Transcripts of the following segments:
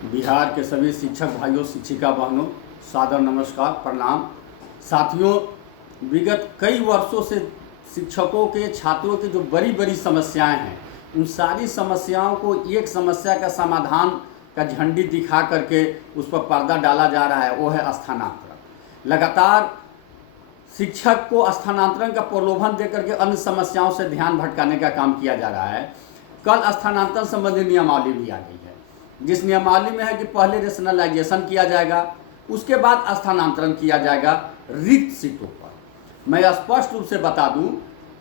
बिहार के सभी शिक्षक भाइयों शिक्षिका बहनों सादर नमस्कार प्रणाम। साथियों, विगत कई वर्षों से शिक्षकों के छात्रों की जो बड़ी बड़ी समस्याएं हैं, उन सारी समस्याओं को एक समस्या का समाधान का झंडी दिखा करके उस पर पर्दा डाला जा रहा है, वो है स्थानांतरण। लगातार शिक्षक को स्थानांतरण का प्रलोभन देकर के अन्य समस्याओं से ध्यान भटकाने का काम किया जा रहा है। कल स्थानांतरण संबंधी नियमावली भी आ गई है, जिस नियमावली में है कि पहले रेशनलाइजेशन किया जाएगा, उसके बाद स्थानांतरण किया जाएगा रिक्त सीटों पर। मैं स्पष्ट रूप से बता दूं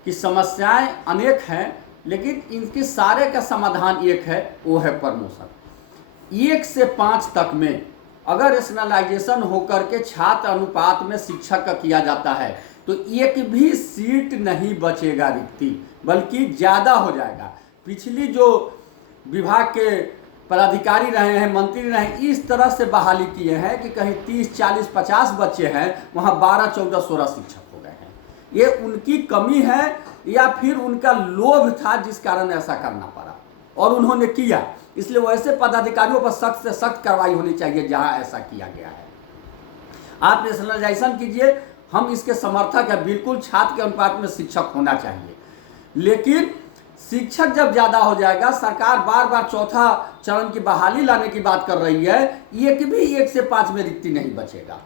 कि समस्याएं अनेक हैं, लेकिन इनके सारे का समाधान एक है, वो है प्रमोशन। 1 से 5 तक में अगर रेशनलाइजेशन होकर के छात्र अनुपात में शिक्षक का किया जाता है तो एक भी सीट नहीं बचेगा रिक्ति, बल्कि ज़्यादा हो जाएगा। पिछली जो विभाग के पदाधिकारी रहे हैं, मंत्री रहे हैं, इस तरह से बहाली किए हैं कि कहीं 30, 40, 50 बच्चे हैं, वहाँ 12, 14, 16 शिक्षक हो गए हैं। ये उनकी कमी है या फिर उनका लोभ था जिस कारण ऐसा करना पड़ा, और उन्होंने किया। इसलिए वैसे पदाधिकारियों पर सख्त से सख्त कार्रवाई होनी चाहिए जहाँ ऐसा किया गया है। आप नेशनलाइजेशन कीजिए, हम इसके समर्थक हैं, बिल्कुल छात्र के अनुपात में शिक्षक होना चाहिए। लेकिन शिक्षक जब ज़्यादा हो जाएगा, सरकार बार बार चौथा चरण की बहाली लाने की बात कर रही है, एक भी 1 से 5 में रिक्ति नहीं बचेगा।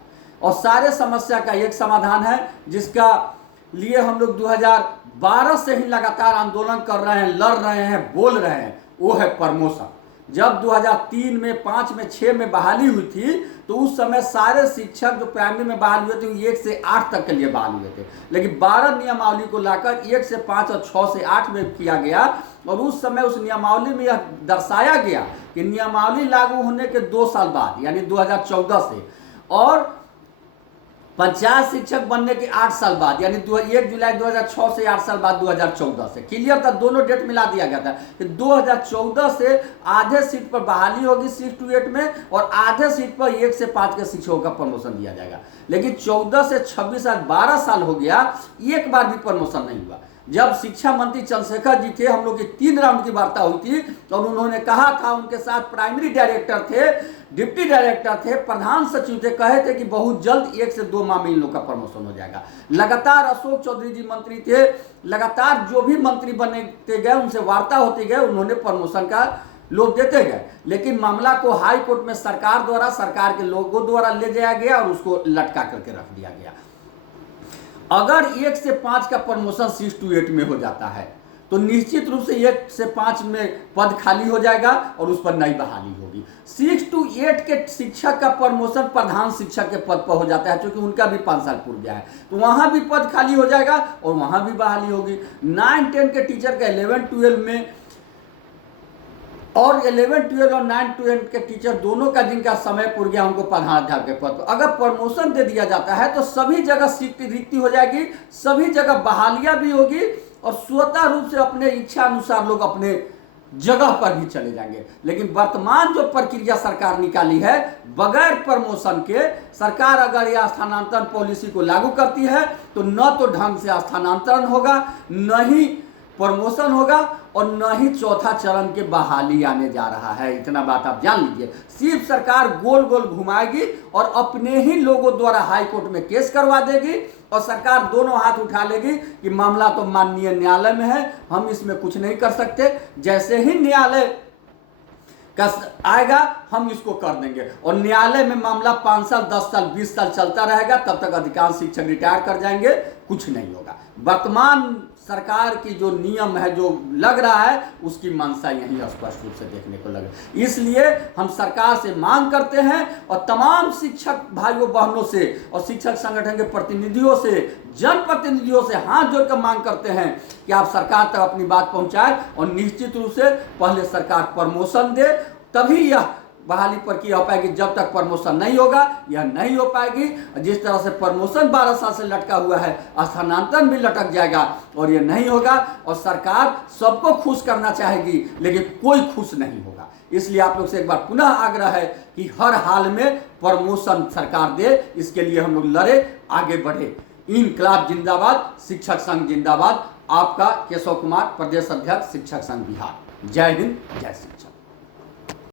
और सारे समस्या का एक समाधान है, जिसका लिए हम लोग 2012 से ही लगातार आंदोलन कर रहे हैं, लड़ रहे हैं, बोल रहे हैं, वो है प्रमोशन। जब 2003 में, 5 में, 6 में बहाली हुई थी, तो उस समय सारे शिक्षक जो प्राइमरी में बहाल हुए थे 1 से 8 तक के लिए बहाल हुए थे। लेकिन 12 नियमावली को लाकर 1 से 5 और 6 से 8 में किया गया, और उस समय उस नियमावली में यह दर्शाया गया कि नियमावली लागू होने के 2 साल बाद, यानी 2014 से, और पंचायत शिक्षक बनने के 8 साल बाद, यानी 1 जुलाई 2006 से 8 साल बाद 2014 से, क्लियर था, दोनों डेट मिला दिया गया था कि 2014 से आधे सीट पर बहाली होगी 6 to 8 में, और आधे सीट पर 1 से 5 के शिक्षकों का प्रमोशन दिया जाएगा। लेकिन 14 से 26 साल 12 साल हो गया, एक बार भी प्रमोशन नहीं हुआ। जब शिक्षा मंत्री चंद्रशेखर जी थे, हम लोग की 3 राउंड की वार्ता हुई थी, और उन्होंने कहा था, उनके साथ प्राइमरी डायरेक्टर थे, डिप्टी डायरेक्टर थे, प्रधान सचिव थे, कहे थे कि बहुत जल्द 1 से 2 माह में इन लोग का प्रमोशन हो जाएगा। लगातार अशोक चौधरी जी मंत्री थे, लगातार जो भी मंत्री बनते गए उनसे वार्ता होती गए, उन्होंने प्रमोशन का लोग देते गए। लेकिन मामला को हाई कोर्ट में सरकार द्वारा, सरकार के लोगों द्वारा ले जाया गया और उसको लटका करके रख दिया गया। अगर 1 से 5 का प्रमोशन 6 to 8 में हो जाता है, तो निश्चित रूप से 1 से 5 में पद खाली हो जाएगा और उस पर नई बहाली होगी। 6 to 8 के शिक्षक का प्रमोशन प्रधान शिक्षक के पद पर हो जाता है, क्योंकि उनका भी 5 साल पूर्व गया है, तो वहां भी पद खाली हो जाएगा और वहां भी बहाली होगी। 9, 10 के टीचर का 11, 12 में, और 11, 12 और 9, 12 के टीचर दोनों का जिनका समय पूर्व गया, उनको प्रधानाध्यापक के पद पर अगर प्रमोशन दे दिया जाता है तो सभी जगह सीट रिक्ति हो जाएगी, सभी जगह बहालियां भी होगी, और स्वतः रूप से अपने इच्छा अनुसार लोग अपने जगह पर भी चले जाएंगे। लेकिन वर्तमान जो प्रक्रिया सरकार निकाली है, बगैर प्रमोशन के सरकार अगर यह स्थानांतरण पॉलिसी को लागू करती है, तो न तो ढंग से स्थानांतरण होगा, न ही प्रमोशन होगा, और न ही चौथा चरण के बहाली आने जा रहा है। इतना बात आप जान लीजिए। सिर्फ सरकार गोल गोल घुमाएगी और अपने ही लोगों द्वारा हाई कोर्ट में केस करवा देगी, और सरकार दोनों हाथ उठा लेगी कि मामला तो माननीय न्यायालय में है, हम इसमें कुछ नहीं कर सकते। जैसे ही न्यायालय का आएगा, हम इसको कर देंगे, और न्यायालय में मामला 5 साल, 10 साल, 20 साल चलता रहेगा। तब तक अधिकांश शिक्षक रिटायर कर जाएंगे, कुछ नहीं होगा। वर्तमान सरकार की जो नियम है, जो लग रहा है, उसकी मंशा यही स्पष्ट रूप से देखने को लगे। इसलिए हम सरकार से मांग करते हैं, और तमाम शिक्षक भाइयों बहनों से और शिक्षक संगठन के प्रतिनिधियों से, जनप्रतिनिधियों से हाथ जोड़कर मांग करते हैं कि आप सरकार तक अपनी बात पहुंचाएं, और निश्चित रूप से पहले सरकार प्रमोशन दे, तभी यह बहाली प्रक्रिया हो पाएगी। जब तक प्रमोशन नहीं होगा, यह नहीं हो पाएगी। जिस तरह से प्रमोशन 12 साल से लटका हुआ है, स्थानांतरण भी लटक जाएगा, और यह नहीं होगा। और सरकार सबको खुश करना चाहेगी, लेकिन कोई खुश नहीं होगा। इसलिए आप लोग से एक बार पुनः आग्रह है कि हर हाल में प्रमोशन सरकार दे, इसके लिए हम लोग लड़े, आगे बढ़े। इनकलाब जिंदाबाद, शिक्षक संघ जिंदाबाद। आपका केशव कुमार, प्रदेश अध्यक्ष शिक्षक संघ बिहार। जय हिंद, जय शिक्षक।